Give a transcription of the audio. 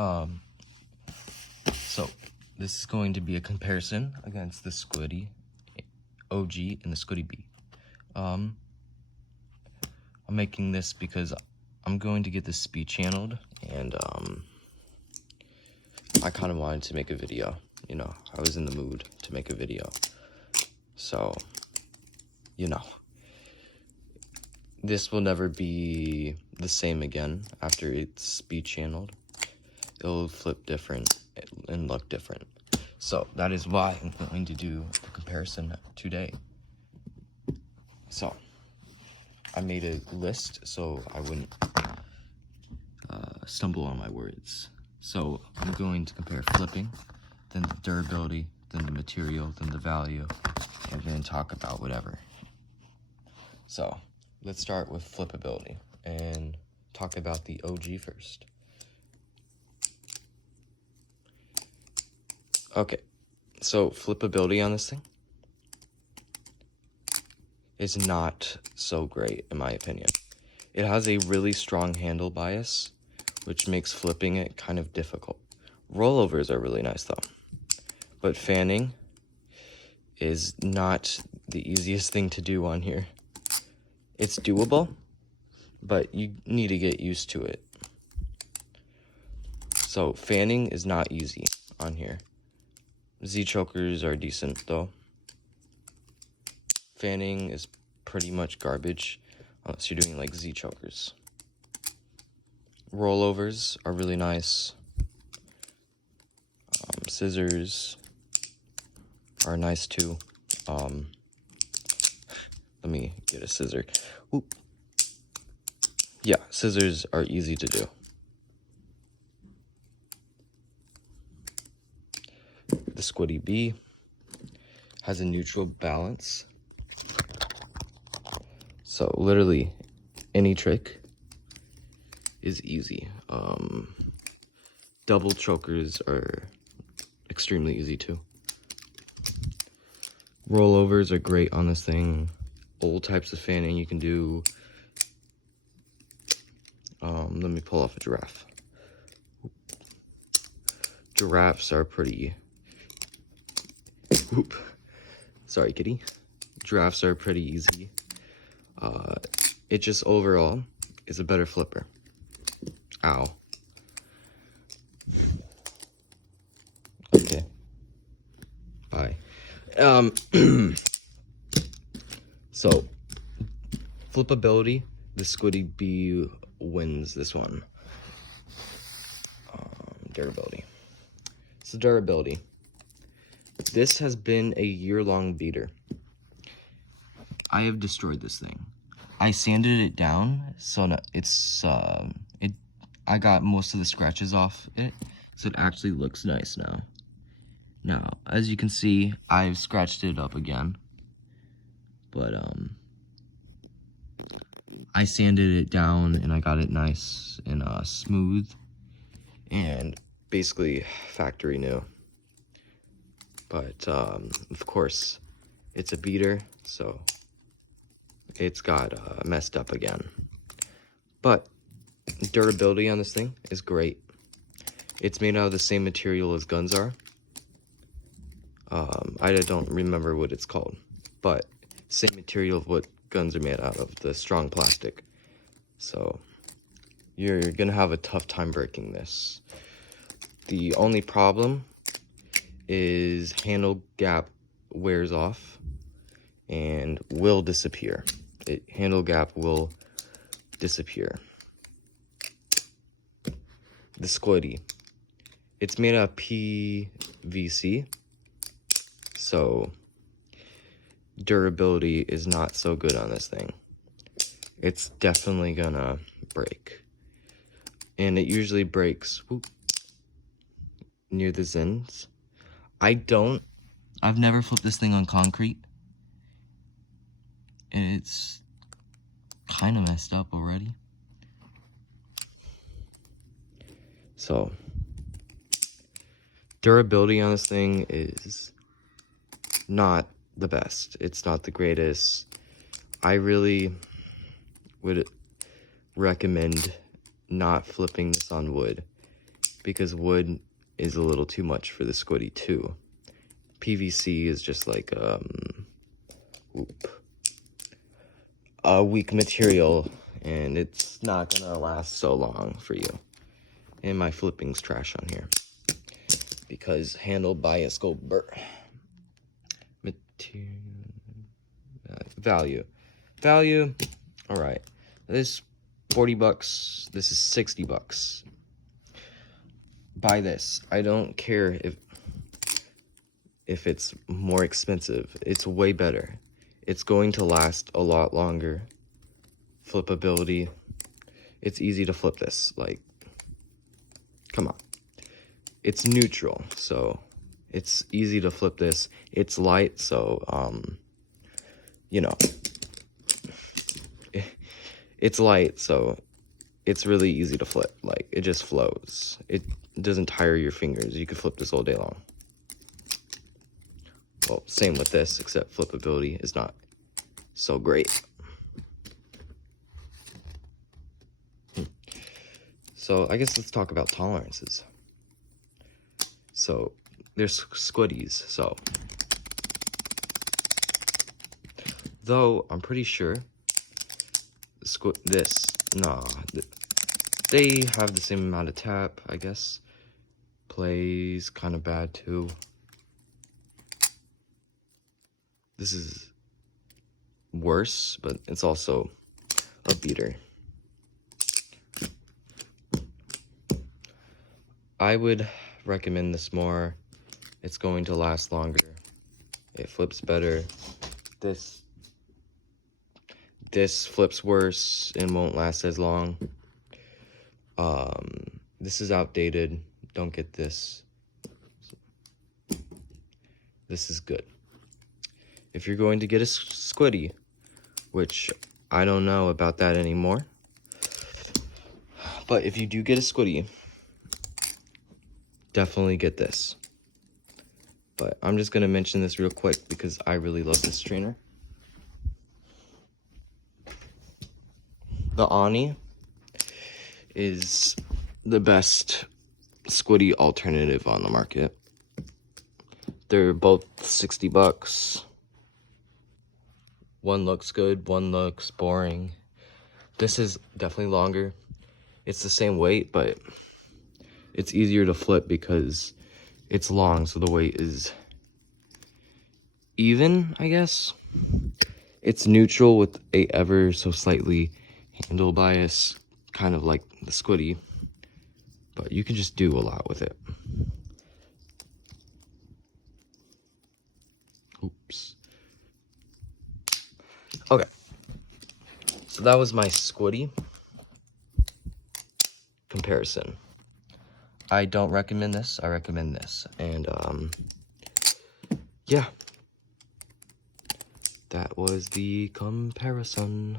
So this is going to be a comparison against the Squiddy OG and the Squiddy B. I'm making this because I'm going to get this speed channeled, and I kind of wanted to make a video. You know, I was in the mood to make a video. So, you know, this will never be the same again after it's speed channeled. It'll flip different and look different. So that is why I'm going to do the comparison today. So I made a list so I wouldn't stumble on my words. So I'm going to compare flipping, then the durability, then the material, then the value, and then talk about whatever. So let's start with flippability and talk about the OG first. Okay, so flippability on this thing is not so great in my opinion. It has a really strong handle bias, which makes flipping it kind of difficult. Rollovers are really nice though, but fanning is not the easiest thing to do on here. It's doable, but you need to get used to it. So fanning is not easy on here. Z-chokers are decent though. Fanning is pretty much garbage unless you're doing like Z-chokers. Rollovers are really nice. Scissors are nice too. Let me get a scissor. Oop. Yeah, scissors are easy to do. The Squiddy B has a neutral balance. So literally any trick is easy. Double chokers are extremely easy too. Rollovers are great on this thing. Old types of fanning you can do. Let me pull off a giraffe. Giraffes are pretty... Oop. Sorry, kitty. Giraffes are pretty easy. It just overall is a better flipper. Ow. Okay. Bye. So, flippability, the Squiddy B wins this one. Durability. So durability. This has been a year-long beater. I have destroyed this thing. I sanded it down, so I got most of the scratches off it, so it actually looks nice now. Now, as you can see, I've scratched it up again, but I sanded it down and I got it nice and smooth and basically factory new. But of course, it's a beater, so it's got messed up again. But durability on this thing is great. It's made out of the same material as guns are. I don't remember what it's called, but same material of what guns are made out of, the strong plastic. So you're gonna have a tough time breaking this. The only problem is handle gap wears off and will disappear. Handle gap will disappear. The Squiddy, it's made out of PVC, so durability is not so good on this thing. It's definitely gonna break, and it usually breaks near the ends. I've never flipped this thing on concrete, and it's kind of messed up already. So durability on this thing is not the best. It's not the greatest. I really would recommend not flipping this on wood. because wood is a little too much for the squiddy too. PVC is just like a weak material, and it's not gonna last so long for you. And my flipping's trash on here because handled by a scoper. Value. All right, this 40 bucks. This is 60 bucks. Buy this. I don't care if it's more expensive. It's way better. It's going to last a lot longer. Flippability. It's easy to flip this. Like, come on. It's neutral, so it's easy to flip this. It's light, so you know, it's light, so it's really easy to flip. Like, it just flows. It doesn't tire your fingers. You could flip this all day long. Well, same with this, except flippability is not so great. So I guess let's talk about tolerances. So there's squiddies. So though I'm pretty sure they have the same amount of tap, I guess. Play's kind of bad too. This is worse, but it's also a beater. I would recommend this more. It's going to last longer. It flips better. This flips worse and won't last as long. This is outdated. Don't get this. This is good. If you're going to get a squiddy, which I don't know about that anymore, but if you do get a squiddy, definitely get this. But I'm just going to mention this real quick because I really love this strainer. The Ani is the best squiddy alternative on the market. They're both 60 bucks. One looks good, one looks boring. This is definitely longer. It's the same weight, but it's easier to flip because it's long, so the weight is even, I guess. It's neutral with a ever so slightly handle bias, kind of like the squiddy, but you can just do a lot with it. Oops. Okay, so that was my squiddy comparison. I don't recommend this. I recommend this. And yeah, that was the comparison.